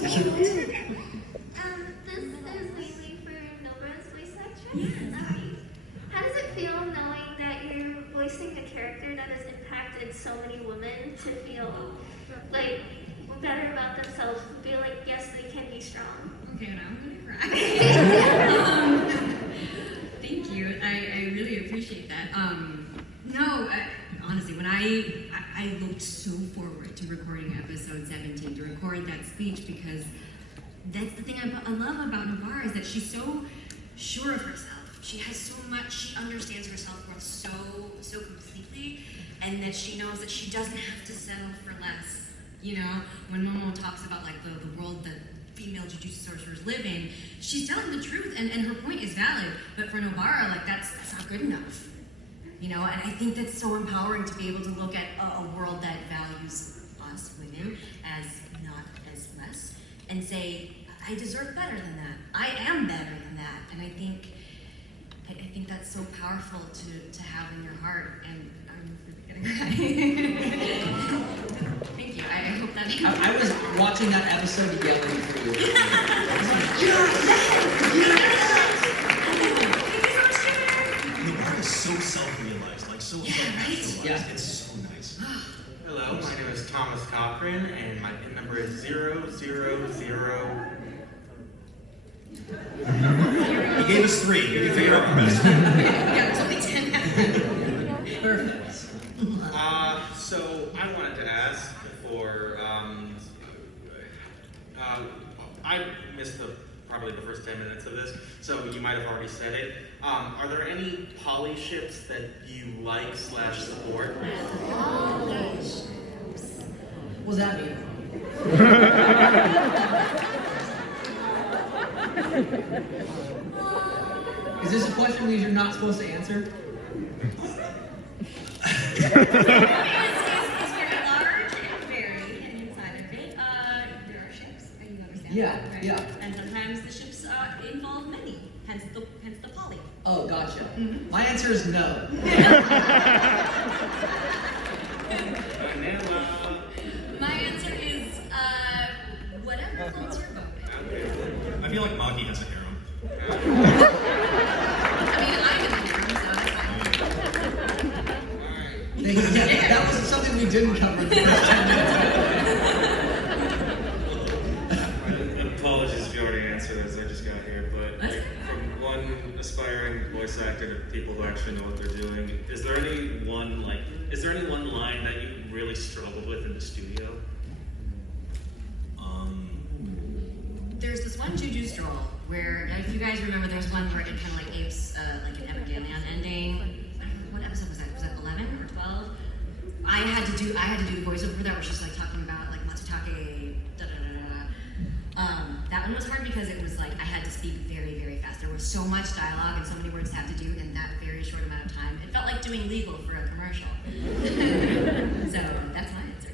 This is mainly for Nobra's voice actress. How does it feel knowing that you're voicing a character that has impacted so many women to feel like better about themselves, feel like yes, they can be strong? Okay, now I'm gonna cry. Thank you. I really appreciate that. Honestly, when I looked so forward to recording episode 17, to record that speech, because that's the thing I love about Novara is that she's so sure of herself. She has so much, she understands her self-worth so completely, and that she knows that she doesn't have to settle for less. You know, when Momo talks about like the world that female Jujutsu sorcerers live in, she's telling the truth, and her point is valid. But for Novara, like that's not good enough. You know, and I think that's so empowering to be able to look at a world that values us women as not as less, and say, I deserve better than that. I am better than that. And I think that's so powerful to have in your heart. And I'm really getting cry. Thank you. I hope that helps. I was watching that episode yelling for you. Novara is so self-realized, like so self-actualized. Yeah. It's so nice. Hello, my name is Thomas Cochran, and my PIN number is 000. He gave us 3. You can figure out the rest. Yeah, there's only 10. Perfect. So I wanted to ask for, I missed probably the first 10 minutes of this, so you might have already said it. Are there any poly ships that you like / support? What does that mean? Is this a question you're not supposed to answer? It's very large and varied, and inside of it, there are ships, and you understand Yeah, that, right? yeah. And sometimes the ships involve many, hence the poly. Oh, gotcha. My answer is no. My answer is, whatever floats your boat. I feel like Maki has a harem. I mean, I'm in the room, so it's fine. Yeah, that was something we didn't cover in the first 10 minutes. Apologies if you already answered as I just got here, but like, from one aspiring voice actor to people who actually know what they're doing, is there any one line that you really struggled with in the studio? There's this one Jujutsu roll where, if you guys remember, there's one where it kind of like apes like an Evangelion ending. I don't know, what episode was that? Was that 11 or 12? I had to do the voiceover for that, where she's like talking about like Matsutake, da da da da. That one was hard because it was like I had to speak very, very fast. There was so much dialogue and so many words to have to do in that very short amount of time. It felt like doing legal for a commercial. So that's my answer.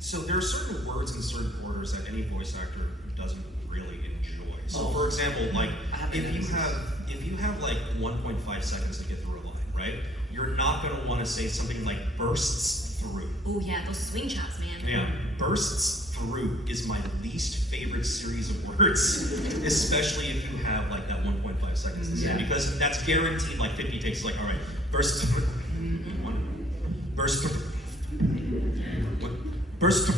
So there are certain words and certain orders that any voice actor doesn't really enjoy. So for example, like if you have like 1.5 seconds to get through a line, right? You're not going to want to say something like bursts through. Oh yeah, those swing shots, man. Yeah, bursts through is my least favorite series of words, especially if you have like that 1.5 seconds to say, because that's guaranteed like 50 takes. Like, all right, bursts through. Burst through. Burst through.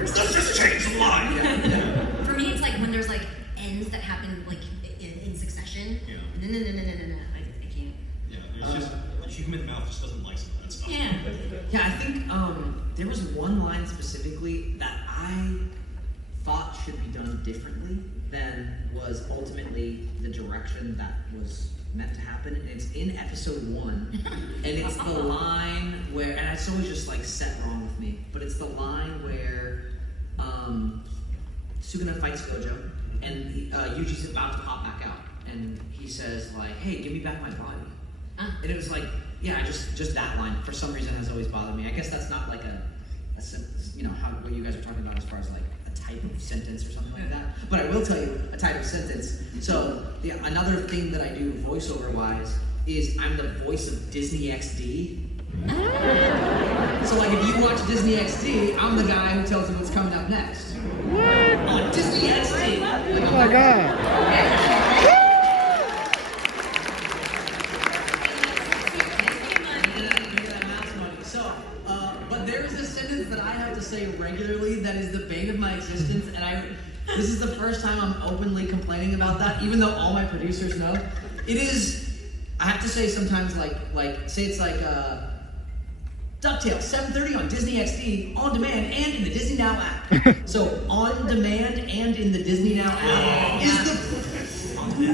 Let's just change the line. Yeah. For me, it's like when there's like ends that happen like in succession. Yeah. No. I can't. Yeah, there's just human mouth just doesn't like some of that stuff. Yeah. Yeah, I think there was one line specifically that I thought should be done differently than was ultimately the direction that was meant to happen. And it's in episode 1, and it's the line where, and it's always just like set wrong with me, but it's the line where Suguna fights Gojo, and Yuji's about to pop back out, and he says like, "Hey, give me back my body." And it was like, yeah, just that line for some reason has always bothered me. I guess that's not like a you know, what you guys are talking about as far as like a type of sentence or something like that. But I will tell you a type of sentence. So another thing that I do voiceover wise is I'm the voice of Disney XD. So like if you watch Disney XD, I'm the guy who tells you what's coming up next. On Disney XD. Oh my god. So, but there is a sentence that I have to say regularly that is the bane of my existence, and this is the first time I'm openly complaining about that, even though all my producers know. It is, I have to say sometimes say it's like, DuckTales, 7:30 on Disney XD, on demand, and in the Disney Now app. So, on demand and in the Disney Now app is the...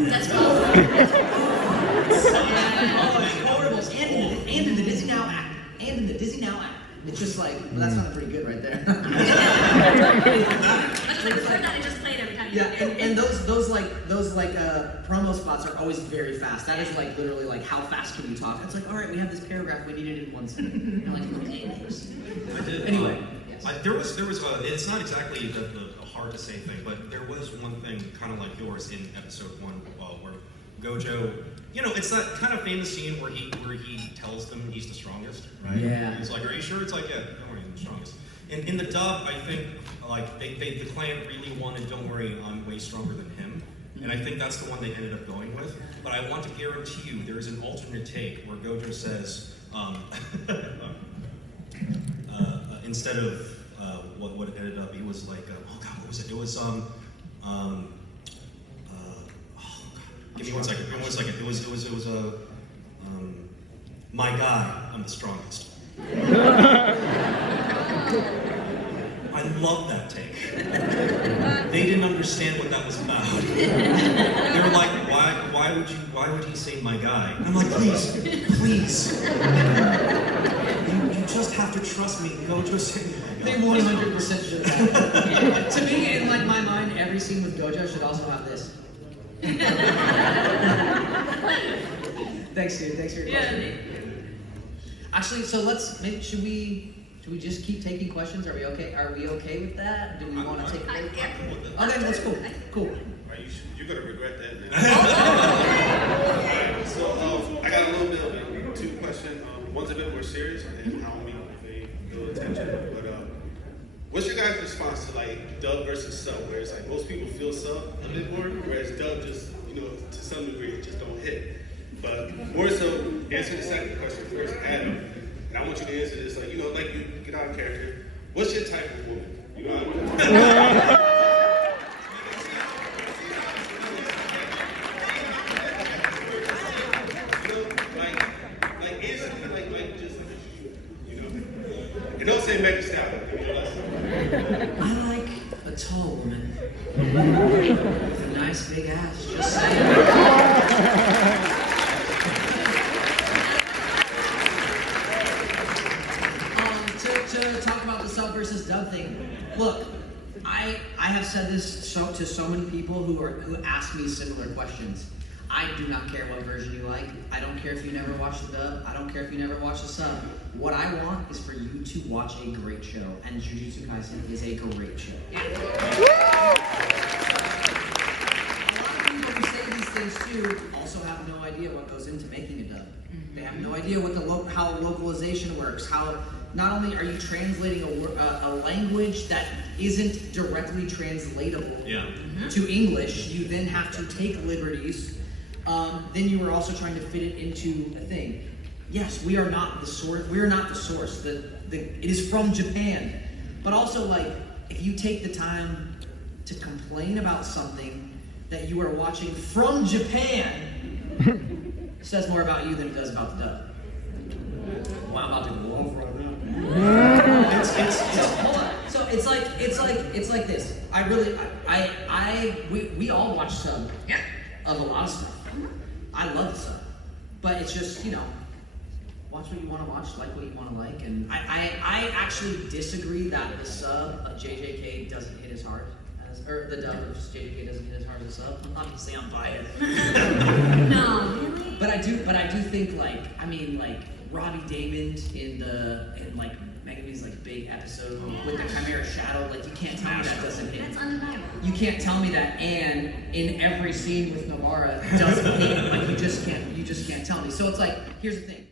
That's cool. Oh, it's horrible. And in the Disney Now app. And in the Disney Now app. It's just like, well, that sounded pretty good right there. That's like the that I just played every time you Yeah, and those promo spots are always very fast. That is like literally like, how fast can you talk? It's like, all right, we have this paragraph, we need it in 1 second. You're like, okay, thanks. I did. Anyway. There was. It's not exactly a hard to say thing, but there was one thing kind of like yours in episode 1, where Gojo, it's that kind of famous scene where he tells them he's the strongest, right? Yeah. He's like, "Are you sure?" It's like, "Yeah, don't worry, I'm the strongest." And in the dub, I think like the client really wanted, "Don't worry, I'm way stronger than him." And I think that's the one they ended up going with. But I want to guarantee you, there's an alternate take where Gojo says, instead of what it ended up, he was like, oh god, what was it? It was oh god, give me 1 second. Give me 1 second. It was my guy, I'm the strongest. I love that take. They didn't understand what that was about. They were like, why would he say my guy? And I'm like, please. You just have to trust me. Go just say my guy. They 100% should have. To me, in like my mind, every scene with Gojo should also have this. Thanks, dude. Thanks for your question. Actually, so should we just keep taking questions? Are we okay? Are we okay with that? Do we want to take a break? Okay, that's cool. Cool. You're gonna regret that, man. Alright, so I got a little bit of 2 questions. One's a bit more serious, and I don't mean to pay no attention. But what's your guys' response to like dub versus sub? Where it's like most people feel sub a bit more, whereas dub just, to some degree, it just don't hit. But more so, answer the second question first, Adam. And I want you to answer this, like you get out of character. What's your type of woman? You know what I mean? Don't say make a stop. I like a tall woman with a nice big ass. Just saying. To talk about the sub versus dub thing. Look, I have said this to so many people who ask me similar questions. I do not care what version you like. I don't care if you never watch the dub. I don't care if you never watch the sub. What I want is for you to watch a great show, and Jujutsu Kaisen is a great show. A lot of people who say these things too also have no idea what goes into making a dub. They have no idea what how localization works. How not only are you translating a language that isn't directly translatable to English, you then have to take liberties. Then you are also trying to fit it into a thing. Yes, we are not the source. We are not the source. It is from Japan. But also, like, if you take the time to complain about something that you are watching from Japan, it says more about you than it does about the dub. Well, I'm about to go off right now. Hold on. So it's like this. We all watch sub of a lot of stuff. I love the sub, but it's just, watch what you want to watch, like what you want to like, and I actually disagree that the sub of JJK doesn't hit as hard or the dub of JJK doesn't hit as hard as the sub. Obviously, I'm biased. No, really? But I do think like Robbie Damon in Megumi's big episode with the Chimera Shadow, you can't tell me that doesn't hit. That's undeniable. You can't tell me that Anne in every scene with Novara doesn't hit. You just can't tell me. So it's here's the thing.